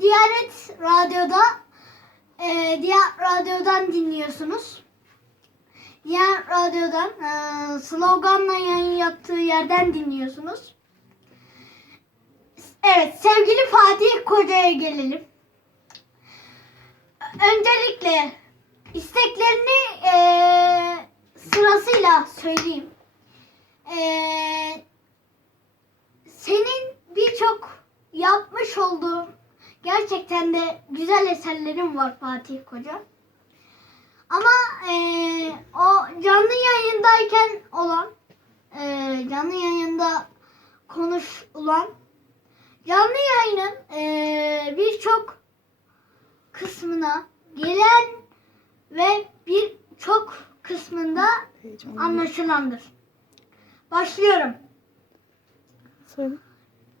Diyanet Radyo'da e, diğer radyodan dinliyorsunuz. Diğer radyodan e, sloganla yayın yaptığı yerden dinliyorsunuz. Evet sevgili Fatih Koca'ya gelelim. Öncelikle isteklerini e, sırasıyla söyleyeyim. E, senin birçok yapmış olduğun gerçekten de güzel eserlerin var Fatih Koca. Ama eee, o canlı yayındayken olan, eee, canlı yayında konuşulan, canlı yayının eee, birçok kısmına gelen ve birçok kısmında anlaşılandır. Başlıyorum. Söyle.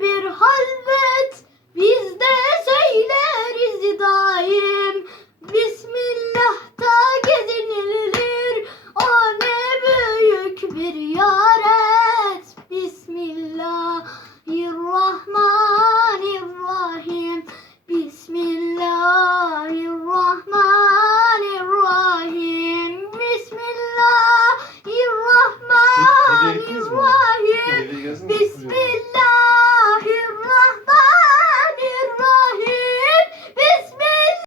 bir halde